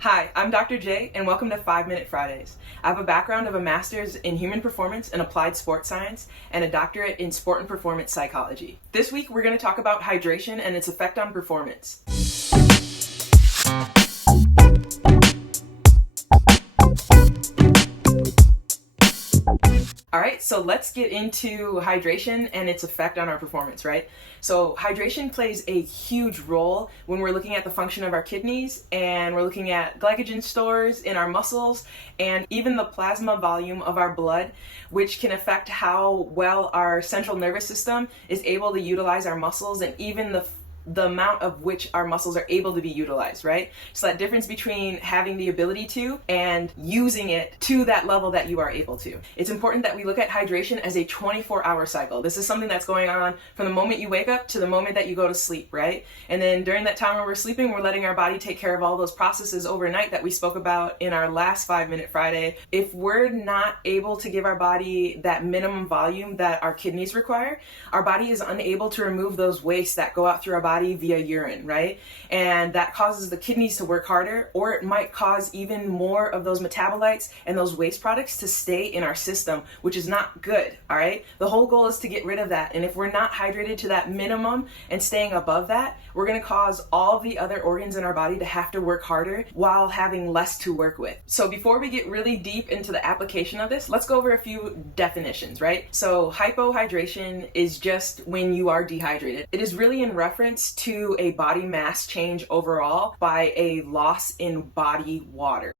Hi, I'm Dr. J, and welcome to 5-Minute Fridays. I have a background of a master's in human performance and applied sports science and a doctorate in sport and performance psychology. This week, we're going to talk about hydration and its effect on performance. All right, so let's get into hydration and its effect on our performance, right? So hydration plays a huge role when we're looking at the function of our kidneys, and we're looking at glycogen stores in our muscles and even the plasma volume of our blood, which can affect how well our central nervous system is able to utilize our muscles and even the amount of which our muscles are able to be utilized, right? So that difference between having the ability to and using it to that level that you are able to. It's important that we look at hydration as a 24-hour cycle. This is something that's going on from the moment you wake up to the moment that you go to sleep, right? And then during that time when we're sleeping, we're letting our body take care of all those processes overnight that we spoke about in our last 5-Minute Friday. If we're not able to give our body that minimum volume that our kidneys require, our body is unable to remove those wastes that go out through our body via urine, right? And that causes the kidneys to work harder, or it might cause even more of those metabolites and those waste products to stay in our system, which is not good, all right? The whole goal is to get rid of that. And if we're not hydrated to that minimum and staying above that, we're going to cause all the other organs in our body to have to work harder while having less to work with. So before we get really deep into the application of this, let's go over a few definitions, right? So hypohydration is just when you are dehydrated. It is really in reference to a body mass change overall by a loss in body water.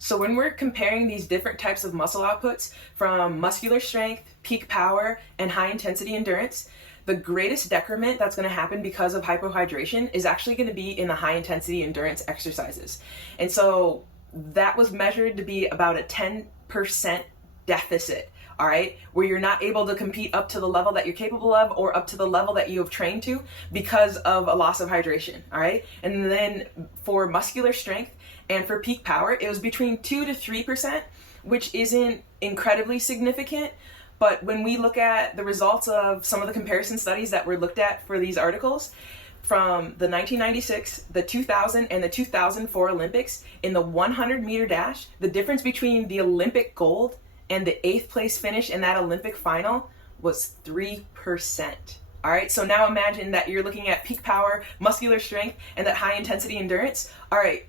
So when we're comparing these different types of muscle outputs from muscular strength, peak power, and high intensity endurance, the greatest decrement that's going to happen because of hypohydration is actually going to be in the high intensity endurance exercises. And so that was measured to be about a 10% deficit. All right, where you're not able to compete up to the level that you're capable of or up to the level that you have trained to because of a loss of hydration. All right, and then for muscular strength and for peak power, it was between 2 to 3%, which isn't incredibly significant. But when we look at the results of some of the comparison studies that were looked at for these articles, from the 1996, the 2000, and the 2004 Olympics, in the 100-meter dash, the difference between the Olympic gold and the 8th place finish in that Olympic final was 3%. All right, so now imagine that you're looking at peak power, muscular strength, and that high intensity endurance. All right,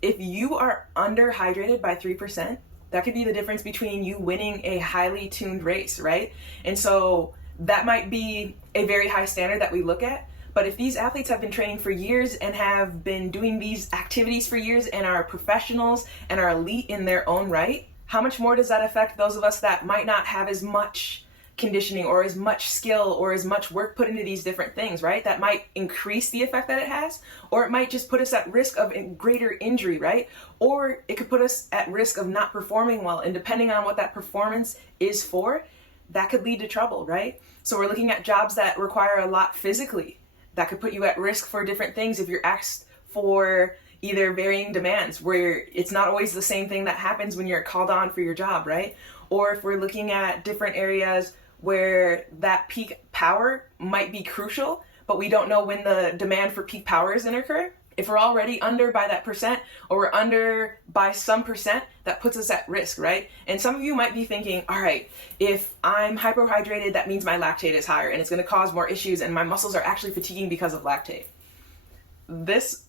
if you are underhydrated by 3%, that could be the difference between you winning a highly tuned race, right? And so that might be a very high standard that we look at. But if these athletes have been training for years and have been doing these activities for years and are professionals and are elite in their own right, how much more does that affect those of us that might not have as much conditioning or as much skill or as much work put into these different things, right? That might increase the effect that it has, or it might just put us at risk of greater injury, right? Or it could put us at risk of not performing well, and depending on what that performance is for, that could lead to trouble, right? So we're looking at jobs that require a lot physically. That could put you at risk for different things if you're asked for either varying demands where it's not always the same thing that happens when you're called on for your job, right? Or if we're looking at different areas where that peak power might be crucial, but we don't know when the demand for peak power is going to occur. If we're already under by that percent, or we're under by some percent, that puts us at risk, right? And some of you might be thinking, all right, if I'm hypohydrated, that means my lactate is higher and it's going to cause more issues and my muscles are actually fatiguing because of lactate. This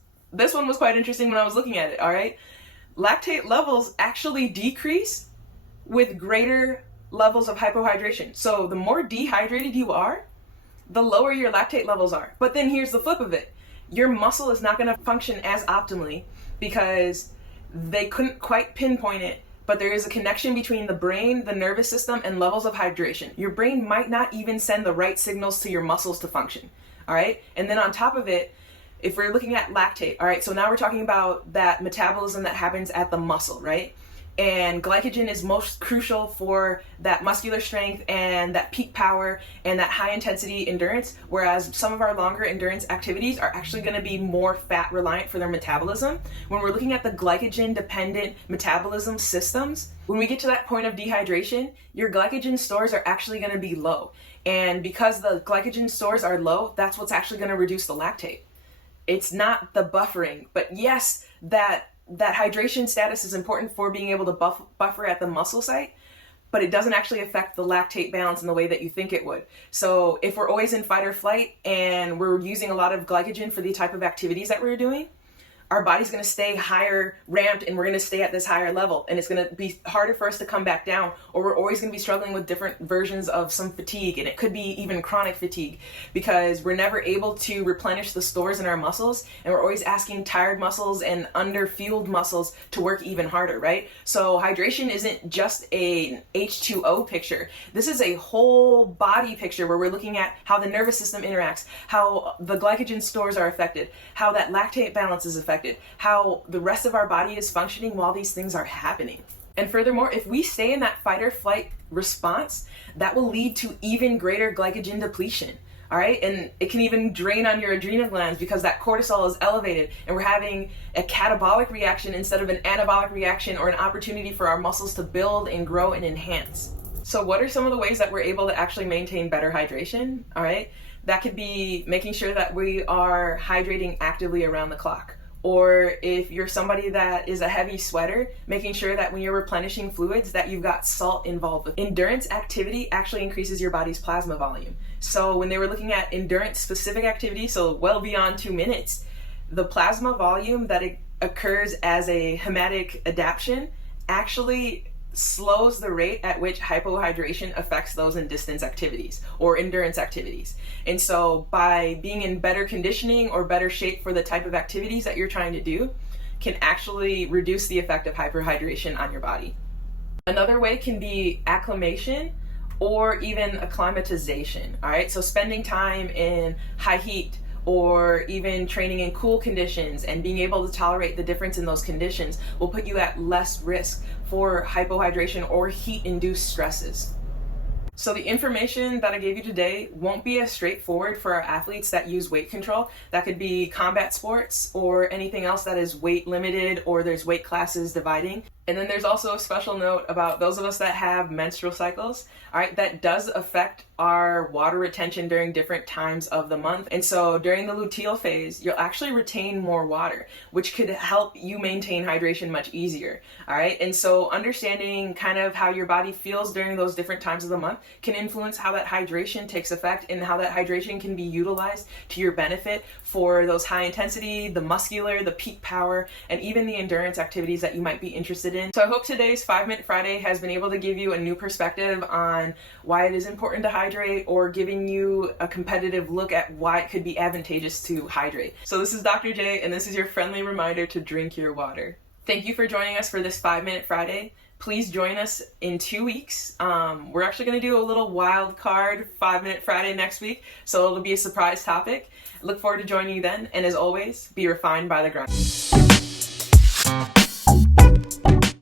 one was quite interesting when I was looking at it, all right? Lactate levels actually decrease with greater levels of hypohydration. So the more dehydrated you are, the lower your lactate levels are. But then here's the flip of it. Your muscle is not going to function as optimally because they couldn't quite pinpoint it, but there is a connection between the brain, the nervous system, and levels of hydration. Your brain might not even send the right signals to your muscles to function, all right? And then on top of it, if we're looking at lactate, all right, so now we're talking about that metabolism that happens at the muscle, right? And glycogen is most crucial for that muscular strength and that peak power and that high intensity endurance, whereas some of our longer endurance activities are actually going to be more fat reliant for their metabolism. When we're looking at the glycogen dependent metabolism systems, when we get to that point of dehydration, your glycogen stores are actually going to be low. And because the glycogen stores are low, that's what's actually going to reduce the lactate. It's not the buffering, but yes, that hydration status is important for being able to buffer at the muscle site, but it doesn't actually affect the lactate balance in the way that you think it would. So if we're always in fight or flight and we're using a lot of glycogen for the type of activities that we're doing, our body's going to stay higher ramped and we're going to stay at this higher level, and it's going to be harder for us to come back down, or we're always going to be struggling with different versions of some fatigue, and it could be even chronic fatigue because we're never able to replenish the stores in our muscles, and we're always asking tired muscles and under-fueled muscles to work even harder, right? So hydration isn't just an H2O picture. This is a whole body picture where we're looking at how the nervous system interacts, how the glycogen stores are affected, how that lactate balance is affected, how the rest of our body is functioning while these things are happening. And furthermore, if we stay in that fight or flight response, that will lead to even greater glycogen depletion. All right, and it can even drain on your adrenal glands because that cortisol is elevated and we're having a catabolic reaction instead of an anabolic reaction, or an opportunity for our muscles to build and grow and enhance. So what are some of the ways that we're able to actually maintain better hydration? All right, that could be making sure that we are hydrating actively around the clock. Or if you're somebody that is a heavy sweater, making sure that when you're replenishing fluids that you've got salt involved with. Endurance activity actually increases your body's plasma volume. So when they were looking at endurance specific activity, so well beyond 2 minutes, the plasma volume that occurs as a hematic adaptation actually slows the rate at which hypohydration affects those in distance activities or endurance activities. And so by being in better conditioning or better shape for the type of activities that you're trying to do can actually reduce the effect of hyperhydration on your body. Another way can be acclimation or even acclimatization. All right, so spending time in high heat or even training in cool conditions and being able to tolerate the difference in those conditions will put you at less risk for hypohydration or heat-induced stresses. So the information that I gave you today won't be as straightforward for our athletes that use weight control. That could be combat sports or anything else that is weight limited or there's weight classes dividing. And then there's also a special note about those of us that have menstrual cycles. All right, that does affect our water retention during different times of the month. And so during the luteal phase, you'll actually retain more water, which could help you maintain hydration much easier. All right, and so understanding kind of how your body feels during those different times of the month can influence how that hydration takes effect and how that hydration can be utilized to your benefit for those high intensity, the muscular, the peak power, and even the endurance activities that you might be interested in. So I hope today's 5-Minute Friday has been able to give you a new perspective on why it is important to hydrate, or giving you a competitive look at why it could be advantageous to hydrate. So this is Dr. J, and this is your friendly reminder to drink your water. Thank you for joining us for this 5-Minute Friday. Please join us in 2 weeks. We're actually going to do a little wild card 5-Minute Friday next week, so it'll be a surprise topic. Look forward to joining you then, and as always, be refined by the grind.